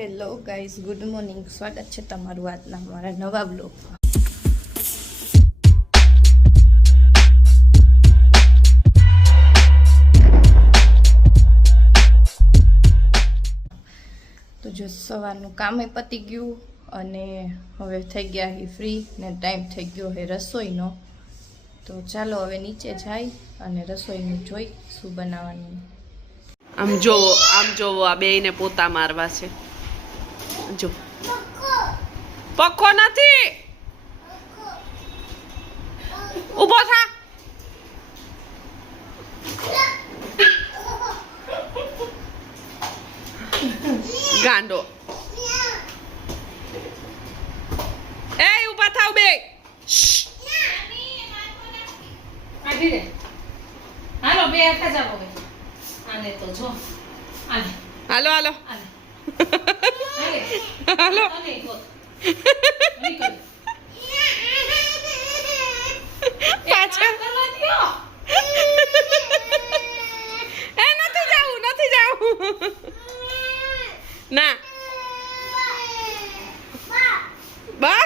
Hello guys, good morning. સ્વાગત છે તમારું આજના મારા નવા બ્લોગમાં. તો જો સવારનું કામે પતી ગયું અને હવે થઈ ગયા હી ફ્રી ને ટાઈમ થઈ ગયો હે રસોઈનો. તો ચાલો હવે નીચે જાય અને રસોઈનું જોઈ શું બનાવવાનું. આમ જોવો આ બેયને પોતા મારવા છે. જો પક્કો નથી, ઊભો થા. ગાંડો એ ઊભા થાવ બે. હાલો બે આખા જાવ હવે. આને તો જો આને હાલો હાલો આને હાલો. આને ગોત પાછળ કરવા દ્યો. એ નથી જાવું ના બા.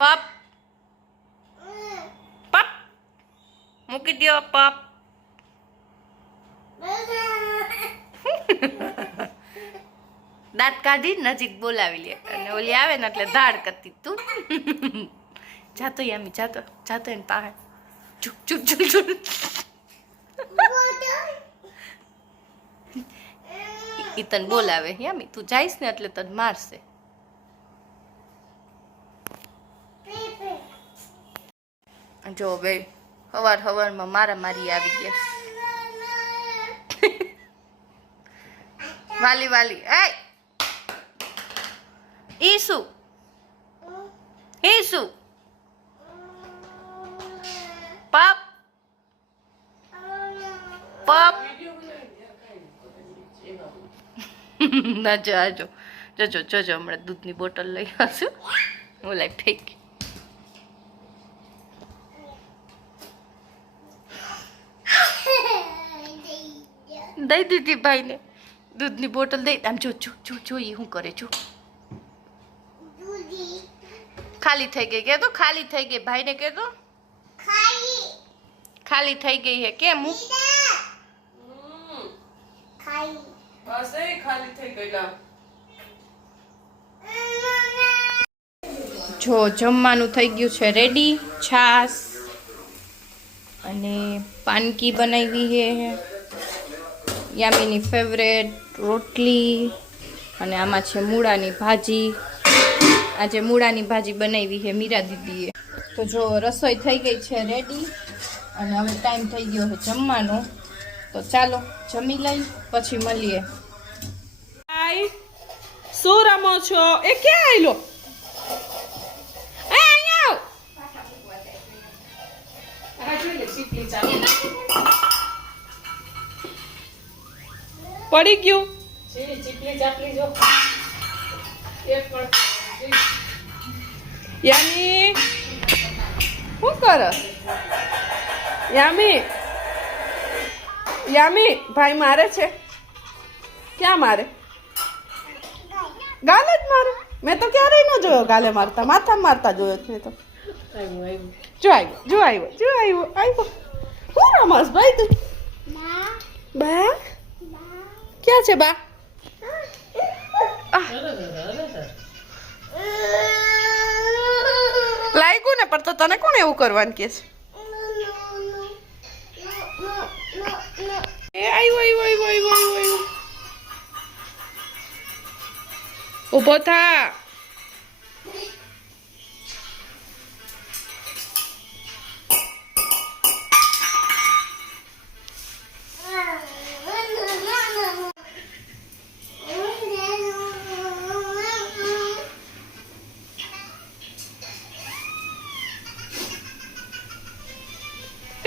પપ પપ મૂકી દ્યો પપ. દાંત કાઢી નજીક બોલાવી લે અને ઓલી આવે ને એટલે ધાડ કરતી તું. જાતો યામી જાતો એને પાસે ચૂક ચૂક ચૂક ચૂક. ઈ તને બોલાવે યામી, તું જાઈશ ને એટલે તને મારશે. જો બે હવારમાં મારી આવી ગયા. વાલી એ ઈસુ પપ ના જો જોજો હમણાં દૂધની બોટલ લઈ આવશું. હું લાઈ ફેંક દઈ દીધી ભાઈને દૂધની બોટલ દઈ. આમ જો ઈ શું કરે જો. ખાલી થઈ ગઈ કે તો ખાલી થઈ ગઈ. ભાઈને કે તો ખાલી થઈ ગઈ હે કેમ હું ખાલી થઈ ગઈ. જો જમવાનું થઈ ગયું છે રેડી. છાસ અને પાનકી બનાવી હે, યામીની ફેવરેટ રોટલી, અને આમાં છે મૂળાની ભાજી. આજે મૂળાની ભાજી બનાવી છે મીરા દીદીએ. તો જો રસોઈ થઈ ગઈ છે રેડી અને હવે ટાઈમ થઈ ગયો છે જમવાનો. તો ચાલો જમી લઈ પછી મળીએ. શું રમો છો? એ ક્યાં આયલો? અહીંયા પડી ગયું. યામી શું કર? યામી ભાઈ મારે છે. ક્યાં મારે? ગાલે જ મારે. મેં તો ક્યારેય ન જોયો ગાલે મારતા, માથા મારતા જોયો છે મેં તો. જો આવ્યો. શું રમસ ભાઈ તું? બા ક્યાં છે બા? લાગ્યું ને પણ તો તને કોણ એવું કરવાનું કે છે? એ આવ્યો. ઊભો થા.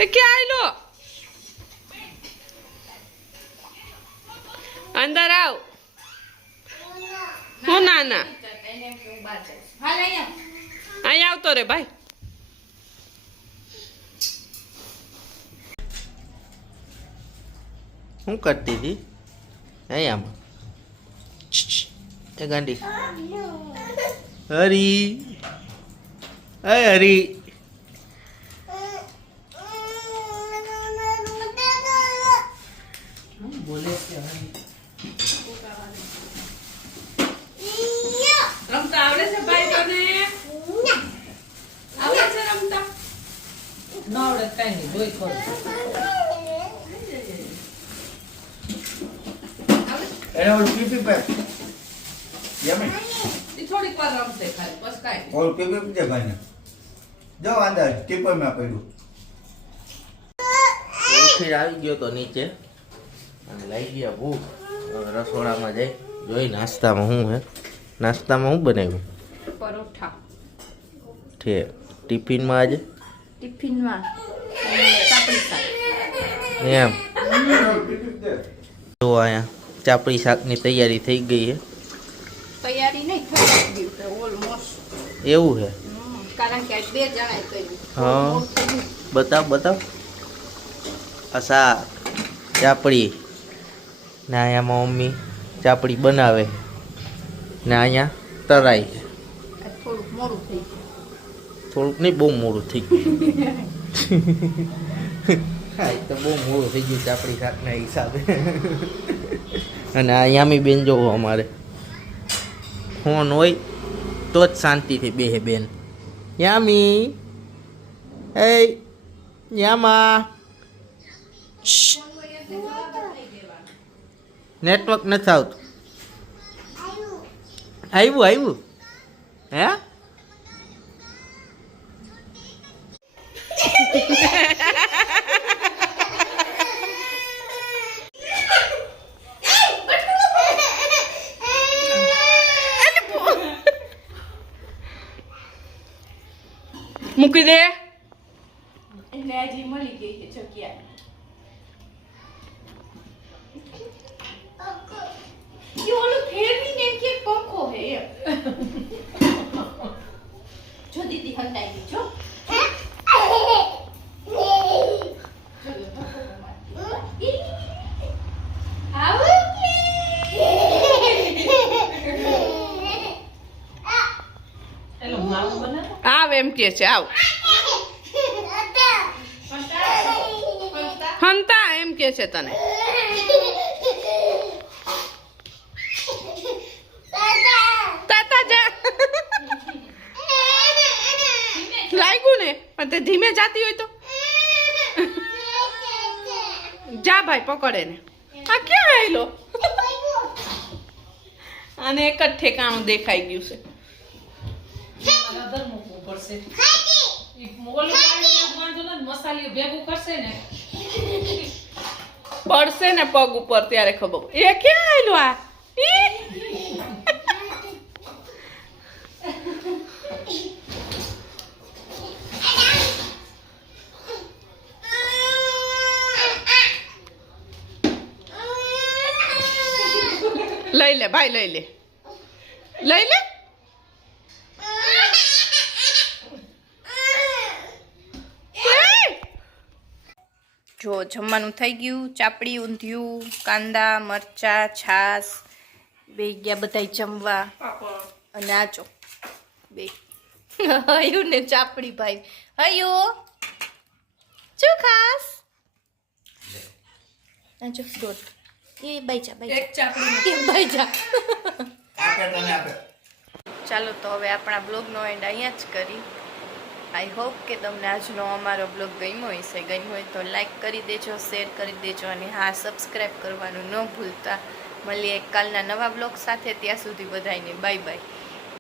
એ ક્યાં આયલો? અંદર આવ. હું નાના એને એમ કે હું બહાર જઈશ. હાલ અહીંયા અહીંયા આવતો રે ભાઈ. શું કરતી હતી અહીંયામાં એ ગાંડી હરી હરી બોલે છે રમતા આવડે છે ભાઈ તને? આવડે છે રમતા? ન આવડે કઈ નહીં, જોઈ ખોલ. એને ઓલું પીપી પે યમી ઈ થોડીક વાર રમશે ખાલી, બસ કાંઈ નહીં. ઓલું પીપી પીજે ભાઈને જો અંદર ટીપરમાં પડ્યું ઉઠી આવી ગયો તો નીચે અને લઈ ગયા ભૂખ. હવે રસોડામાં જઈ જોઈ નાસ્તામાં શું હે. નાસ્તામાં શું બનાવ્યું પરોઠા છે ટિફિનમાં આજે ટિફિનમાં પાપડી શાક. એમ જો અહીંયા ચાપડી શાકની તૈયારી થઈ ગઈ છે. તૈયારી નહીં થઈ ગઈ ઓલમોસ્ટ, એવું છે કારણ કે આજ 2 જણાએ કર્યું. હા બતાવ બતાવ. આ શાક ચાપડી ને અહીંયામાં મમ્મી ચાપડી બનાવે ને અહીંયા તરાય. આજ થોડુંક મોડું થઈ ગયું. થોડુંક નહીં બહુ મોડું થઈ ગયું. હા એ તો બહુ મોડું થઈ ગયું ચાપડી શાકના હિસાબે. અને આ યામી બેન જોવો અમારે ફોન હોય તો જ શાંતિથી બેહે બેન. યામી એ યામા નેટવર્ક નથી આવતું. આવ્યું આવ્યું હે મૂકી દે. એટલે આજે મળી ગઈ છે જગ્યા. ઈ ઓલું ફેરવીને એમ કે પંખો હે એમ. જો દીદી હંતાઈ ગઈ જો. આવ એમ કે છે આવ. હંતા એમ કે છે તને. તાતા જા. લાગ્યું ને પણ તે ધીમે જાતી હોય તો જા ભાઈ પકડે ને. આ ક્યાં આયલો? આને એક જ ઠેકાણું દેખાઈ ગયું છે. પડશે ને પગ ઉપર ત્યારે ખબર. એ ક્યાં આયલો આ? લઈ લે ભાઈ લઈ લે લઈ લે. જો જમવાનું થઈ ગયું. ચાપડી, ઊંધિયું, કાંદા, મરચા, છાશ બે ગયા બધા જમવા. અને આ જો બે હયું ને ચાપડી ભાઈ. હયું શું ખાસ? આ જો દોડ એ બાઈજા એક ચાપડી એ બાઈજા. આપે તને આપે ચાલો તો હવે આપણા બ્લોગનો એન્ડ અહીંયા જ કરી. આઈ હોપ કે તમને આજનો અમારો બ્લોગ ગમ્યો હશે. ગમ્યો હોય તો લાઈક કરી દેજો, શેર કરી દેજો અને હા સબસ્ક્રાઈબ કરવાનું ન ભૂલતા. મળીએ કાલના નવા બ્લોગ સાથે. ત્યાં સુધી બધાને બાય બાય.